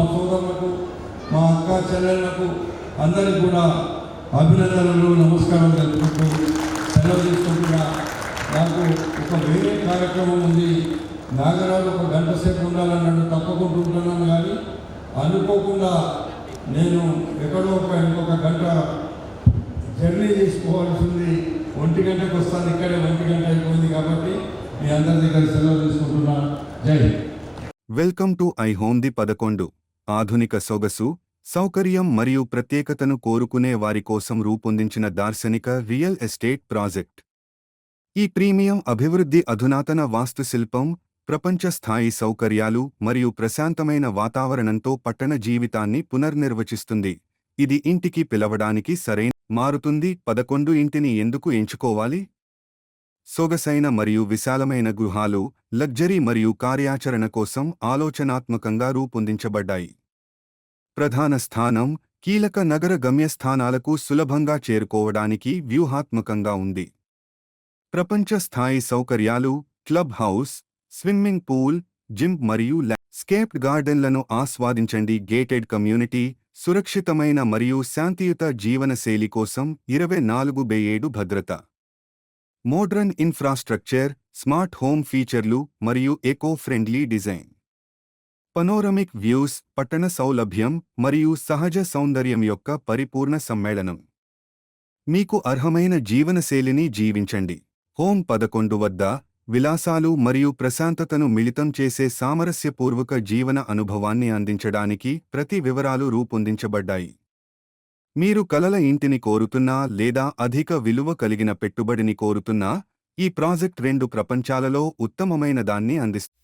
మా సోదరులకు, మా అక్క చెల్లెళ్లకు అందరికీ కూడా అభినందనలు, నమస్కారం తెలుపుకుంటూ సెలవు తీసుకుంటున్నా. నాకు ఒక వేరే కార్యక్రమం ఉంది, నాగరాజు ఒక గంట సేపు ఉండాలన్నాడు, తప్పకుండా ఉంటున్నాను. కానీ అనుకోకుండా నేను ఎక్కడో ఇంకొక గంట జర్నీ చేసుకోవాల్సింది, 1 గంటకు వస్తాను. ఇక్కడే 1 గంట అయిపోయింది కాబట్టి మీ అందరి దగ్గర సెలవు తీసుకుంటున్నా. జై హింద్. Welcome to ఐహోమ్ 11. ఆధునిక సొగసు, సౌకర్యం మరియు ప్రత్యేకతను కోరుకునే వారి కోసం రూపొందించిన దార్శనిక రియల్ ఎస్టేట్ ప్రాజెక్ట్. ఈ ప్రీమియం అభివృద్ధి అధునాతన వాస్తుశిల్పం, ప్రపంచ స్థాయి సౌకర్యాలు మరియు ప్రశాంతమైన వాతావరణంతో పట్టణ జీవితాన్ని పునర్నిర్వచిస్తుంది. ఇది ఇంటికి పిలవడానికి సరైన మారుతుంది. 11 ఇంటిని ఎందుకు ఎంచుకోవాలి? సొగసైన మరియు విశాలమైన గృహాలు, లగ్జరీ మరియు కార్యాచరణ కోసం ఆలోచనాత్మకంగా రూపొందించబడ్డాయి. ప్రధాన స్థానం కీలక నగర గమ్యస్థానాలకు సులభంగా చేరుకోవడానికి వ్యూహాత్మకంగా ఉంది. ప్రపంచ స్థాయి సౌకర్యాలు, club house, swimming pool, gym మరియు ల్యాండ్స్కేప్డ్ గార్డెన్లను ఆస్వాదించండి. గేటెడ్ కమ్యూనిటీ, సురక్షితమైన మరియు శాంతియుత జీవనశైలి కోసం 24/7 భద్రత. మోడ్రన్ ఇన్ఫ్రాస్ట్రక్చర్, స్మార్ట్ హోమ్ ఫీచర్లు మరియు ఎకో-ఫ్రెండ్లీ డిజైన్. పనోరమిక్ వ్యూస్, పట్టణ సౌలభ్యం మరియు సహజ సౌందర్యం యొక్క పరిపూర్ణ సమ్మేళనం. మీకు అర్హమైన జీవనశైలిని జీవించండి. హోమ్ 11 వద్ద విలాసాలు మరియు ప్రశాంతతను మిళితం చేసే సామరస్యపూర్వక జీవన అనుభవాన్ని అందించడానికి ప్రతి వివరాలు రూపొందించబడ్డాయి. మీరు కలల ఇంటిని కోరుతున్నా లేదా అధిక విలువ కలిగిన పెట్టుబడిని కోరుతున్నా, ఈ ప్రాజెక్ట్ 2 ప్రపంచాలలో ఉత్తమమైన దాన్ని అందిస్తుంది.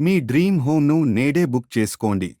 మీ డ్రీమ్ హోమ్ను నేడే బుక్ చేసుకోండి.